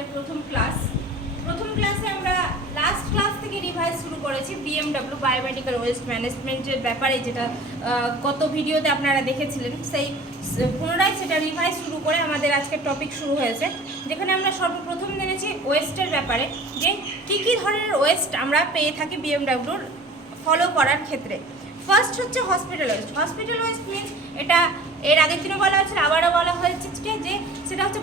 আমাদের প্রথম ক্লাসে আমরা লাস্ট ক্লাস থেকে রিভাইজ শুরু করেছি বিএমডব্লিউ বায়োমেডিক্যাল ওয়েস্ট ম্যানেজমেন্টের ব্যাপারে, যেটা গত ভিডিওতে আপনারা দেখেছিলেন। সেই পুনরায় সেটা রিভাইজ শুরু করে আমাদের আজকের টপিক শুরু হয়েছে, যেখানে আমরা সর্বপ্রথম জেনেছি ওয়েস্টের ব্যাপারে, যে কী কী ধরনের ওয়েস্ট আমরা পেয়ে থাকি বিএমডব্লিউর ফলো করার ক্ষেত্রে। ফার্স্ট হচ্ছে হসপিটাল ওয়েস্ট মিনস, এটা এর আগের দিনও বলা হয়েছিল, আবারও বলা হয়েছে যে সেটা হচ্ছে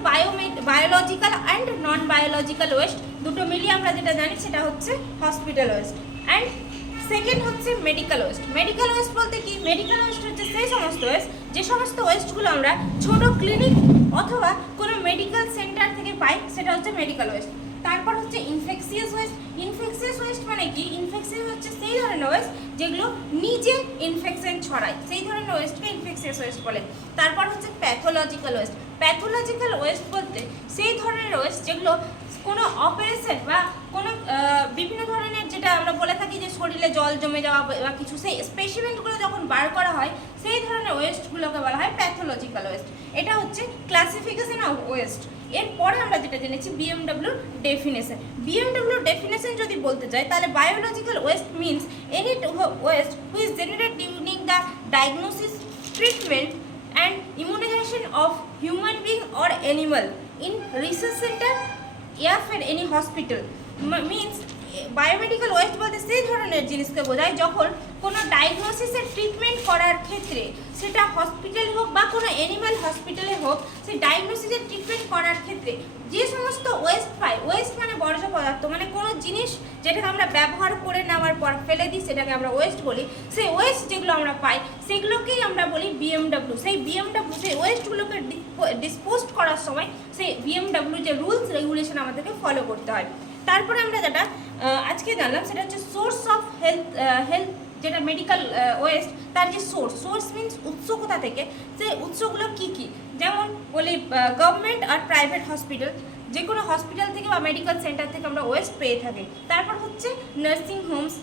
biological and non biological West, দুটো মিলিয়ে আমরা যেটা জানি সেটা হচ্ছে হসপিটাল ওয়েস্ট। অ্যান্ড সেকেন্ড হচ্ছে মেডিকেল ওয়েস্ট বলতে কি, মেডিকেল ওয়েস্ট হচ্ছে সেই সমস্ত ওয়েস্ট যে সমস্ত ওয়েস্টগুলো আমরা ছোট ক্লিনিক অথবা কোনো মেডিকেল সেন্টার থেকে পাই, সেটা হচ্ছে মেডিকেল ওয়েস্ট। তারপর হচ্ছে ইনফেকশিয়াস ওয়েস্ট মানে কি, ইনফেকশিয়াস হচ্ছে সেই ধরনের ওয়েস্ট যেগুলো নিজে ইনফেকশন ছড়ায়, সেই ধরনের ওয়েস্টকে ইনফেকশিয়াস ওয়েস্ট বলে। তারপর হচ্ছে প্যাথোলজিক্যাল ওয়েস্ট বলতে সেই ধরনের ওয়েস্ট যেগুলো কোনো অপারেশন বা কোনো বিভিন্ন ধরনের, যেটা আমরা বলে থাকি যে শরীরে জল জমে যাওয়া বা কিছু, সেই স্পেসিমেন্টগুলো যখন বার করা হয় সেই ধরনের ওয়েস্টগুলোকে বলা হয় প্যাথোলজিক্যাল ওয়েস্ট। এটা হচ্ছে ক্লাসিফিকেশন অফ ওয়েস্ট। এরপরে আমরা যেটা জেনেছি বিএমডব্লিউর ডেফিনেশন যদি বলতে চাই, তাহলে biological waste means any waste which generate during the diagnosis, treatment and immunisation of human being or animal in research centre for any hospital. Means biomedical waste বলতে সেই ধরনের জিনিসকে বোঝায় যখন কোনো ডায়াগনোসিসের ট্রিটমেন্ট করার ক্ষেত্রে, সেটা হসপিটালে হোক বা কোনো অ্যানিমাল হসপিটালে হোক, সেই ডায়াগনোসিসের ট্রিটমেন্ট করার ক্ষেত্রে যে সমস্ত ওয়েস্ট পাই, ওয়েস্ট মানে বর্জ্য পদার্থ, মানে কোনো জিনিস যেটাকে আমরা ব্যবহার করে নেওয়ার পর ফেলে দিই সেটাকে আমরা ওয়েস্ট বলি, সেই ওয়েস্ট যেগুলো আমরা পাই সেগুলোকেই আমরা বলি বিএমডব্লিউ। সেই ওয়েস্টগুলোকে ডিসপোজ করার সময় সেই বিএমডব্লিউ যে রুলস রেগুলেশন আমাদেরকে ফলো করতে হয়। তারপরে আমরা যেটা আজকে জানলাম সেটা হচ্ছে সোর্স অফ হেলথ, যেটা মেডিকেল ওয়েস্ট, তার যে সোর্স মিনস উৎস কোথা থেকে, সেই উৎসগুলো কী কী, যেমন বলি গভর্নমেন্ট আর প্রাইভেট হসপিটাল, যে কোনো হসপিটাল থেকে বা মেডিকেল সেন্টার থেকে আমরা ওয়েস্ট পেয়ে থাকি। তারপর হচ্ছে নার্সিং হোমস,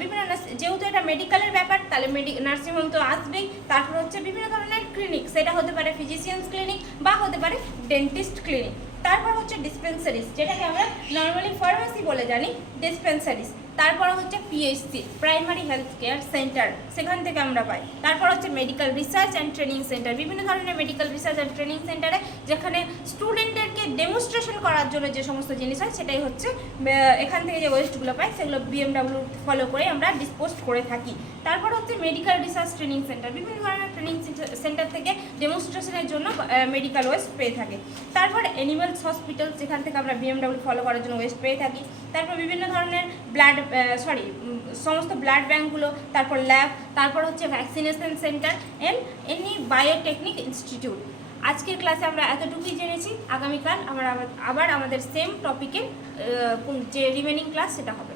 বিভিন্ন যেহেতু এটা মেডিকেলের ব্যাপার তাহলে নার্সিং হোম তো আসবেই। তারপর হচ্ছে বিভিন্ন ধরনের ক্লিনিক, সেটা হতে পারে ফিজিশিয়ানস ক্লিনিক বা হতে পারে ডেন্টিস্ট ক্লিনিক। তারপর হচ্ছে ডিসপেন্সারিজ, যেটাকে আমরা নর্মালি ফার্মেসি বলে জানি, ডিসপেন্সারিজ। তারপর হচ্ছে PHC, primary health care centre, সেখান থেকে আমরা পাই। তারপর হচ্ছে medical research and training centre, বিভিন্ন ধরনের মেডিকেল রিসার্চ অ্যান্ড ট্রেনিং সেন্টারে যেখানে স্টুডেন্টদেরকে ডেমনস্ট্রেশন করার জন্য যে সমস্ত জিনিস হয়, সেটাই হচ্ছে এখান থেকে যে ওয়েস্টগুলো পাই সেগুলো বিএমডব্লিউ ফলো করে আমরা ডিসপোজ করে থাকি। তারপর হচ্ছে মেডিকেল রিসার্চ ট্রেনিং সেন্টার, বিভিন্ন ধরনের ট্রেনিং সেন্টার থেকে ডেমনস্ট্রেশনের জন্য মেডিকেল ওয়েস্ট পেয়ে থাকে। তারপর অ্যানিমালস হসপিটাল, যেখান থেকে আমরা বিএমডব্লিউ ফলো করার জন্য ওয়েস্ট পেয়ে থাকি। তারপর বিভিন্ন ধরনের সমস্ত ব্লাড ব্যাঙ্কগুলো, তারপর ল্যাব, তারপর হচ্ছে vaccination centre and any biotechnic institute. আজকের ক্লাসে আমরা এতটুকুই জেনেছি। আগামীকাল আমরা আবার আমাদের সেম টপিকের যে রিমেনিং ক্লাস সেটা হবে।